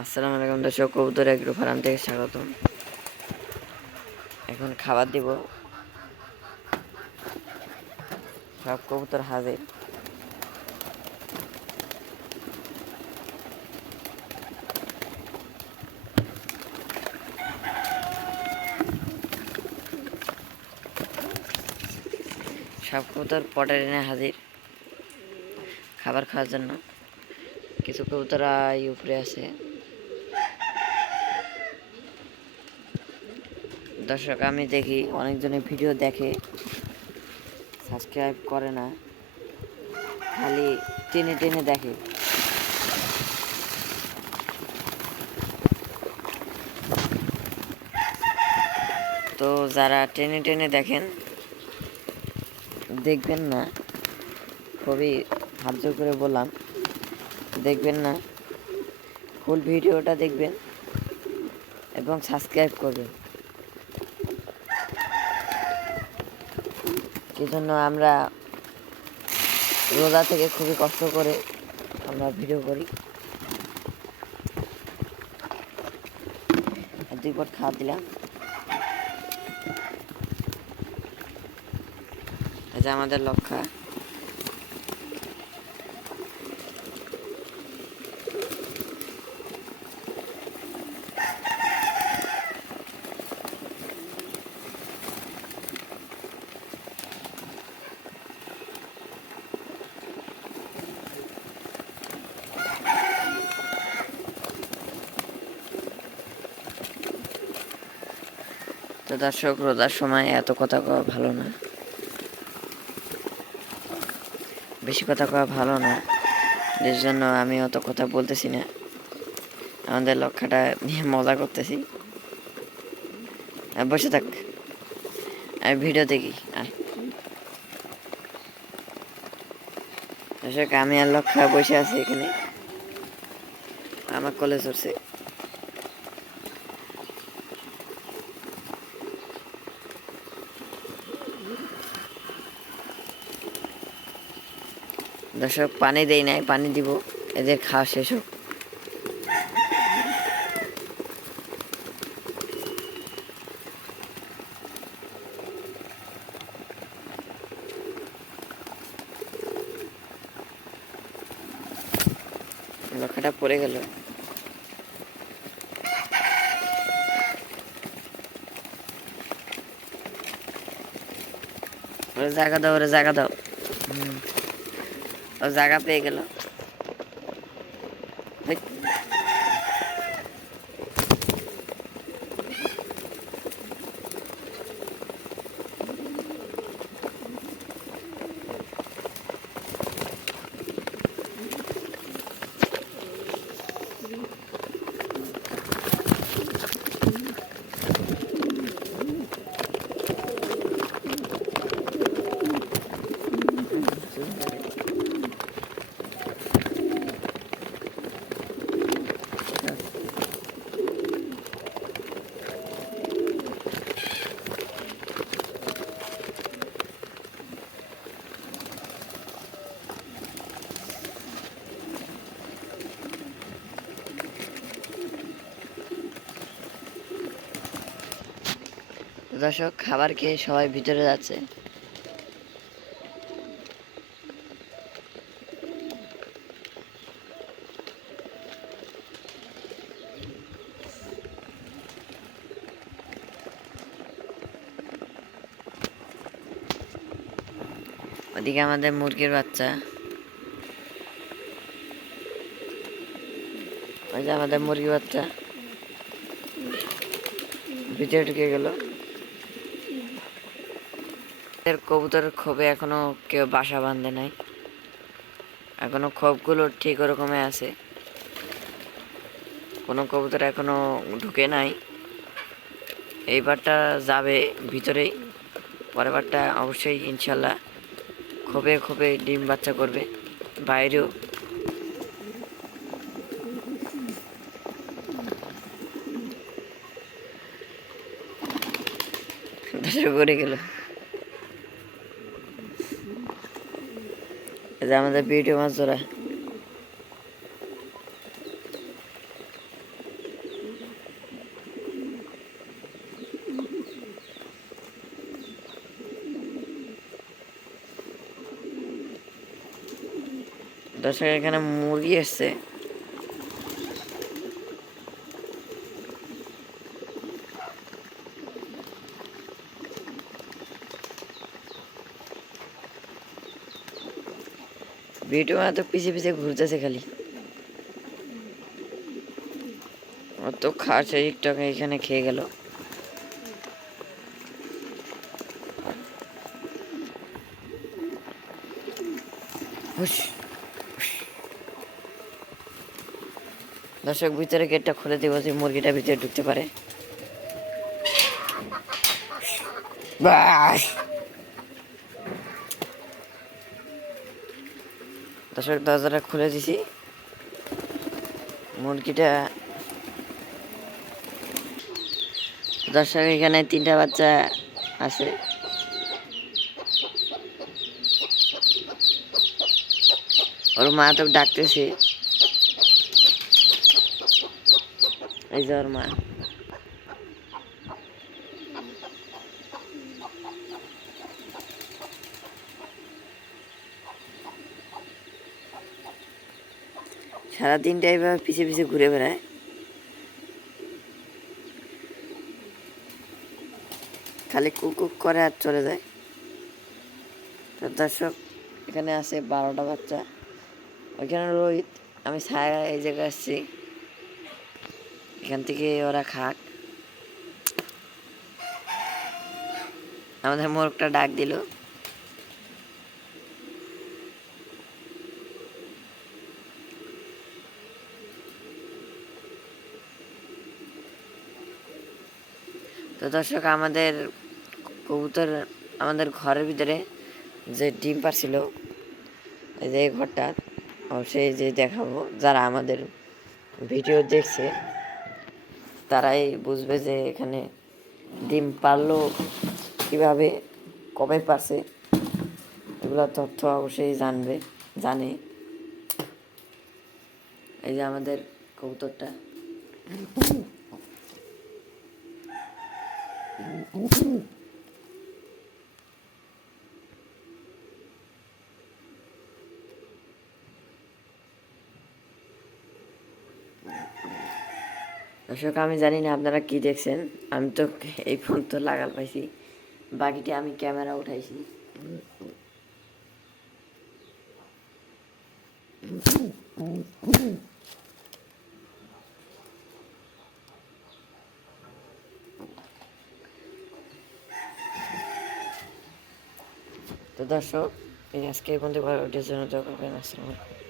আসসালামু আলাইকুম দর্শক কবুতর এগ্রো ফার্ম থেকে স্বাগতম। এখন খাবার দিব। সব কবুতর হাজির। সব কবুতর পটের এনে হাজির খাবার খাওয়ার জন্য। কিছু কবুতর উপরে আছে। দর্শক, আমি দেখি অনেকজনের ভিডিও দেখে। সাবস্ক্রাইব করে না, খালি টেনে টেনে দেখে। তো যারা টেনে টেনে দেখেন, দেখবেন না, খুবই জোর করে বললাম, দেখবেন না, ফুল ভিডিওটা দেখবেন এবং সাবস্ক্রাইব করবেন। জন্য আমরা রোজা থেকে খুবই কষ্ট করে আমরা ভিডিও করি। দুই পট খাওয়া দিলাম। আমাদের লক্ষ্য তো দর্শক রোজার সময় এত কথা কওয়া ভালো না। বেশি কথা কওয়া ভালো না। এর জন্য আমি অত কথা বলতেছি না। আমাদের লক্ষ্যটা নিয়ে মজা করতেছি। আর বসে থাক। আর ভিডিও দেখি। আয়। দর্শক, আমি আর লক্ষ্য বসে আছি এখানে। আমার কলেজ উঠছে দর্শক, পানি দেই নাই, পানি দিব। এদের খাওয়া শেষ হোক। লক্ষাটা পড়ে গেল। জায়গা দাও, ওরে জায়গা দাও। জায়গা পেয়ে গেল। দর্শক, খাবার খেয়ে সবাই ভিতরে যাচ্ছে। ওদিকে আমাদের মুরগির বাচ্চা। ওই যে আমাদের মুরগি বাচ্চা। ভিতরে ঢুকে গেল। কবুতরের খোপে এখনও কেউ বাসা বাঁধে নাই। এখনও খোপগুলো ঠিক ওরকমই আছে। কোনো কবুতর এখনও ঢুকে নাই। এইবারটা যাবে ভিতরেই। পরের বারটা অবশ্যই ইনশাল্লাহ খোপে খোপে ডিম বাচ্চা করবে বাইরেও। করে গেল। যে আমাদের বিউটি মাছ ধরা। দর্শক এখানে মুরগি এসছে। ভিডিও তো পিছে পিছে ঘুরতেছে খালি। টাকা এখানে খেয়ে গেল। দর্শক, ভিতরে গেটটা খুলে দিব যে মুরগিটা ভিতরে ঢুকতে পারে। বাস দর্শক দরজাটা খুলে দিছি। মুরগিটা দর্শক, এখানে তিনটা বাচ্চা আছে। ওর মা তো ডাকতেছে। এই যে ওর মা। সারাদিনটা এইভাবে পিছে পিছে ঘুরে বেড়ায়। খালি কুক কুক করে আর চলে যায়। তো দর্শক, এখানে আছে বারোটা বাচ্চা। ওইখানে রোহিত, আমি ছায়া এই জায়গায় আসছি। এখান থেকে ওরা খাক। আমাদের মোরগটা ডাক দিল। তো দর্শক, আমাদের কবুতর আমাদের ঘরের ভিতরে যে ডিম পারছিল এই যে ঘরটা, অবশ্যই যে দেখাবো। যারা আমাদের ভিডিও দেখছে, তারাই বুঝবে যে এখানে ডিম পারল কীভাবে, কবে পারছে এগুলো তথ্য অবশ্যই জানবে, জানে। এই যে আমাদের কবুতরটা। দর্শক, আমি জানি না আপনারা কি দেখছেন। আমি তো এই ফোন তো লাগাল পাইছি। বাকিটা আমি ক্যামেরা উঠাইছি। দর্শক আজকে এই পর্যন্ত ভিডিওর জন্য দোয়া করবেন। আসসালামু আলাইকুম।